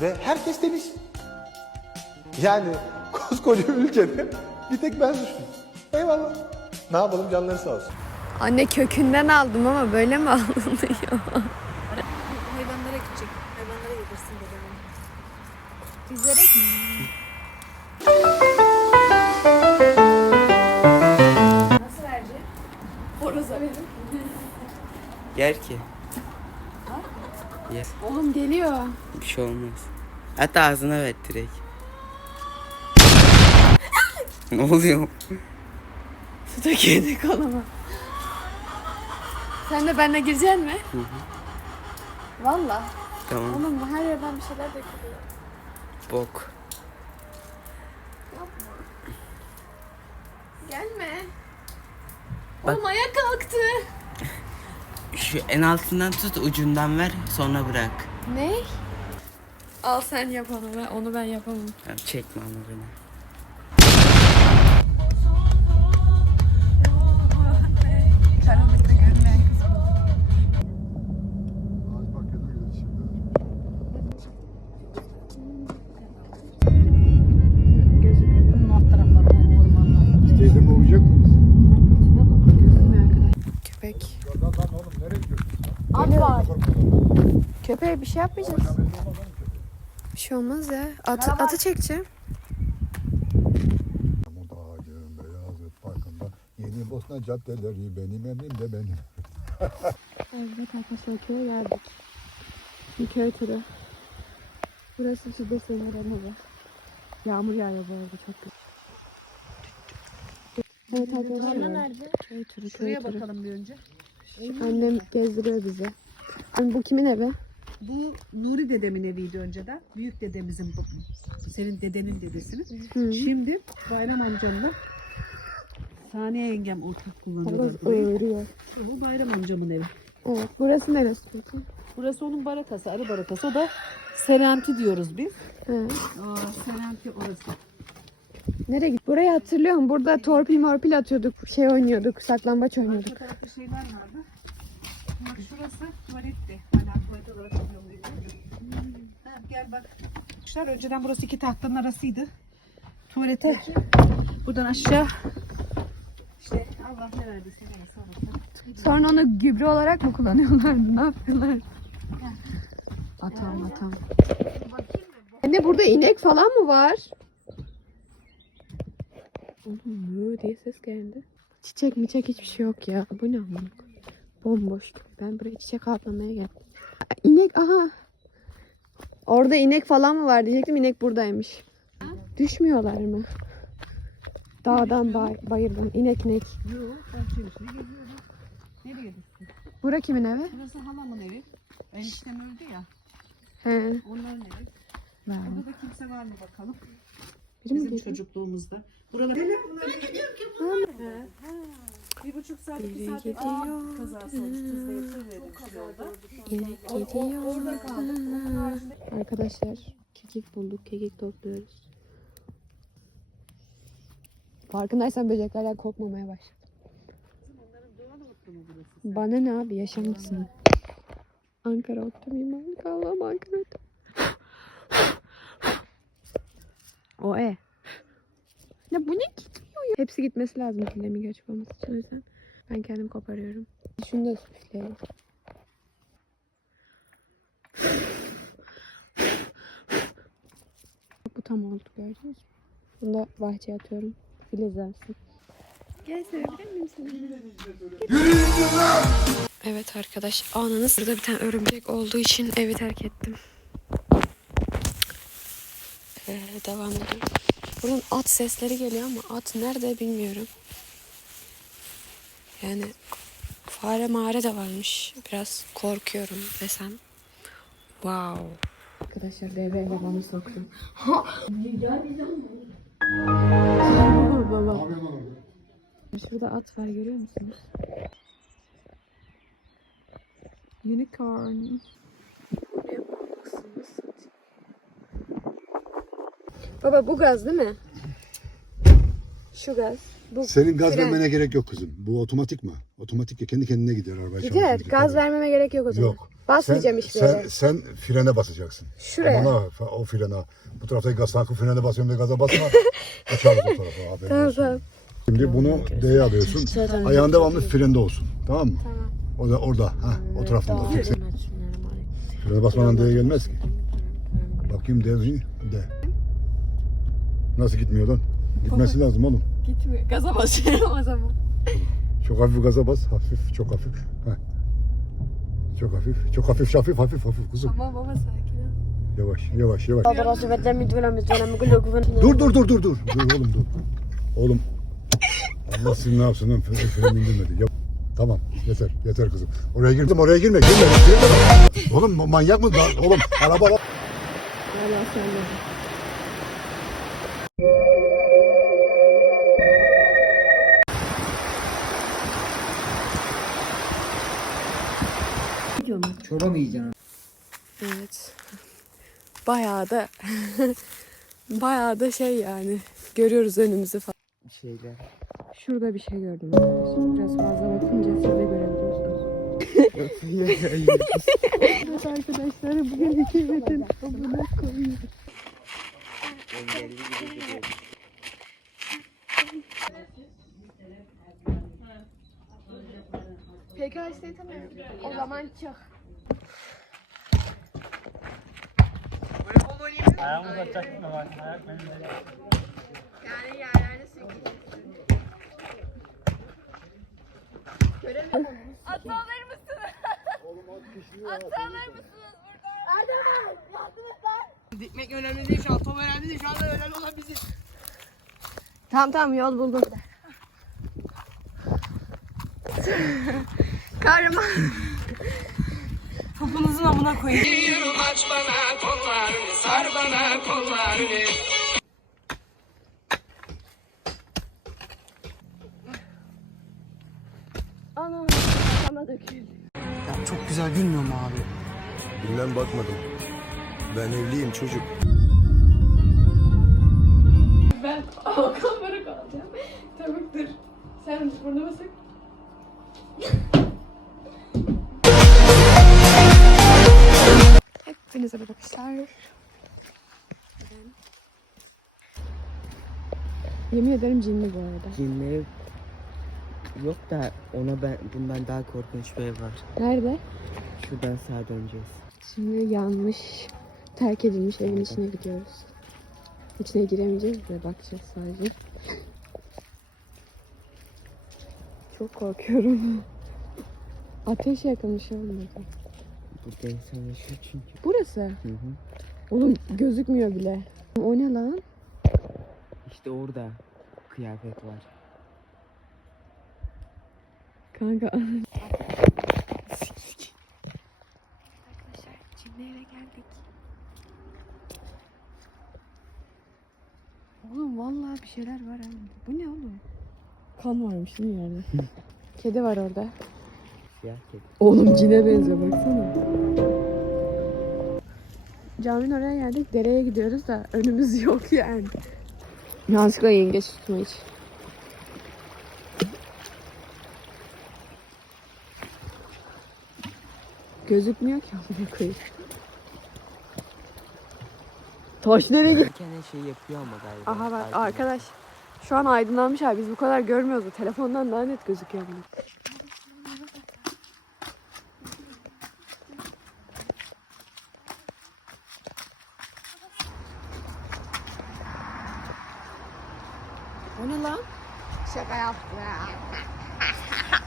Ve herkes temiz. Yani koskoca ülkede bir tek ben suçluyum. Eyvallah. Ne yapalım canları sağ olsun. Anne kökünden aldım ama böyle mi alınıyor? Hayvanlara gidecek. Hayvanlara yedirsin dedi. Yüzerek mi? Nasıl verecek? Horoza verin. Yer ki. Yer. Oğlum geliyor. Bir şey olmaz. Hatta ağzına ver direkt. ne oluyor? Su girdi koluma. Sen de benimle gireceksin mi? Hı hı. Valla. Tamam. Oğlum her yerden bir şeyler dökülüyor. Bok. Gelme. Bak. Oğlum ayağa kalktı. Şu en altından tut ucundan ver sonra bırak. Ne? Al sen yap onu ben, onu ben yapamam. Tamam, çekme onu beni. At var. Köpeğe bir şey yapmayacağız. Bir şey olmaz ya. Atı, atı çekeceğim. Yeni Bosna caddeleri benim emrimde benim. Evet arkadaşlar köye geldik. Bir köy turu. Burası Cide sınırı Yağmur yağıyor bu arada çok güzel. Evet arkadaşlar. nerede? Köy turu, köy Şuraya turu. bakalım bir önce. Annem gezdiriyor bizi. Anne bu kimin evi? Bu Nuri dedemin eviydi önceden. Büyük dedemizin, senin dedenin dedesinin. Hı. Şimdi Bayram amcamla Saniye yengem ortak burayı. öğürüyor. Bu Bayram amcamın evi. Evet. Burası neresi peki? Burası onun barakası, arı barakası. O da Serenti diyoruz biz. He. Aa, Serenti orası. Nereye git? Burayı hatırlıyorum. Burada torpil morpil atıyorduk. Şey oynuyorduk. Saklambaç oynuyorduk. Arka tarafta şeyler vardı. Bak şurası tuvaletti. Hala tuvalet olarak kullanılıyor. Ha, gel bak. Arkadaşlar önceden burası iki tahtanın arasıydı. Tuvalete. Buradan aşağı. İşte Allah ne verdiyse neyse orası. Sonra onu gübre olarak mı kullanıyorlar? ne yapıyorlar? Atam atam. Anne burada inek falan mı var? Oğlum mü diye ses geldi. Çiçek miçek hiçbir şey yok ya. Bu ne amına? Bomboş. Ben buraya çiçek atlamaya geldim. Aa, İnek aha. Orada inek falan mı var diyecektim. İnek buradaymış. Düşmüyorlar mı? Dağdan bay, bayırdan. İnek inek. Yok içine geziyorum. Nereye gitsin? Bura kimin evi? Burası halamın evi. Eniştem öldü ya. He. Onların evi. Burada da kimse var mı bakalım. Biri Bizim çocukluğumuzda. Buralar... Bir buçuk saat, iki Biri saat gidiyor. kazası olmuş. Kız da yatırıvermiş yolda. İnek gidiyor. Arkadaşlar kekik bulduk. Kekik topluyoruz. Farkındaysan böceklerden korkmamaya başladım. Bana ne abi yaşamasın. Ankara Ottu miyim? Allah'ım Ankara Ottu. O e. Ne bu ne gitmiyor ya. Hepsi gitmesi lazım kilemi göç olması için o yüzden. Ben kendim koparıyorum. Şunu da süfleyelim. Bu tam oldu gördünüz mü? Bunu da bahçeye atıyorum. Filizlensin. Gel sevebilir miyim seni? Evet arkadaş anınız burada bir tane örümcek olduğu için evi terk ettim. Ee, devam edelim. Buradan at sesleri geliyor ama at nerede bilmiyorum. Yani fare mağara da varmış. Biraz korkuyorum desem. Wow. Arkadaşlar devreye babamı soktum. Baba. Şurada at var görüyor musunuz? Unicorn. Buraya bakmışsınız. Baba bu gaz değil mi? Şu gaz. Bu Senin gaz fren. vermene gerek yok kızım. Bu otomatik mi? Otomatik ya kendi kendine gider araba. Gider. Gaz vermeme gerek yok o zaman. Yok. Basmayacağım sen, hiçbir sen, yere. sen frene basacaksın. Şuraya. Aman ha, o frene. Bu taraftaki gaz tankı frene basıyorum diye gaza basma. Uçarız o tarafa. haberin Tamam, olsun. tamam. Şimdi bunu D'ye alıyorsun. Zaten- Ayağın devamlı frende olsun. Tamam mı? Tamam. O da orada. Ha, o tarafında. Tamam. Tek- Frene basmadan D'ye gelmez ki. Bakayım D? D. Nasıl gitmiyor lan? Gitmesi lazım oğlum. Gitmiyor. Gaza basıyorum o zaman. Çok hafif gaza bas. Hafif, çok hafif. Heh. Çok hafif, çok hafif, hafif, hafif, hafif kuzum. Tamam baba sakin ol. Yavaş, yavaş, yavaş. Dur, dur, dur, dur, dur. Dur oğlum, dur. Oğlum. Allah seni ne yapsın lan? Fren, fren indirmedi. Yap. Tamam, yeter, yeter kızım. Oraya girdim, oraya girme, girme. girme. Oğlum manyak mı? Lan Oğlum, araba var. Valla Çorba mı yiyeceksin? Evet. Bayağı da bayağı da şey yani görüyoruz önümüzü falan. Şeyler. Şurada bir şey gördüm arkadaşlar. Biraz fazla bakınca siz de görebiliyorsunuz. evet arkadaşlar bugün hükümetin abone koyuyor. Peki istemiyorum. O zaman çık. Yani yerlerde. Göremiyorum. Atı alır mısınız? Atı alır mısınız burada? Erdem yardım et lan. Dikmek önemli değil şu an. Top önemli değil. Şu anda önemli olan biziz. Tamam tamam yol buldum. Kahraman. Topunuzun amına koyayım. Ana sana döküldü. Ya çok güzel gülmüyor mu abi? Bilmem bakmadım. Ben evliyim çocuk. Ben kamera kalacağım. Tavuktur. Sen burnuma sık. Hepinize bakışlar. Yemin ederim cinli bu arada. Cinleri yok da ona ben bundan daha korkunç bir ev var. Nerede? Şuradan sağa döneceğiz. Şimdi yanmış, terk edilmiş evin içine gidiyoruz. İçine giremeyeceğiz de bakacağız sadece. Çok korkuyorum. Ateş yakılmış burada. Burada insan yaşıyor çünkü. Burası. Hı hı. Oğlum gözükmüyor bile. O ne lan? İşte orada kıyafet var. Kanka. Arkadaşlar cinli eve geldik. Oğlum vallahi bir şeyler var ha. Bu ne oğlum? Kan varmış değil mi yerde? Kedi var orada. Siyah kedi. Oğlum cine benziyor baksana. Caminin oraya geldik. Dereye gidiyoruz da önümüz yok yani. Yanlışlıkla yengeç tutma hiç. Gözükmüyor ki amına koyayım. Taş nereye? Erken şey yapıyor ama galiba. Aha bak arkadaş. Şu an aydınlanmış abi. Biz bu kadar görmüyoruz. Telefondan daha net gözüküyor bunu. O ne lan? Şaka yaptım ya.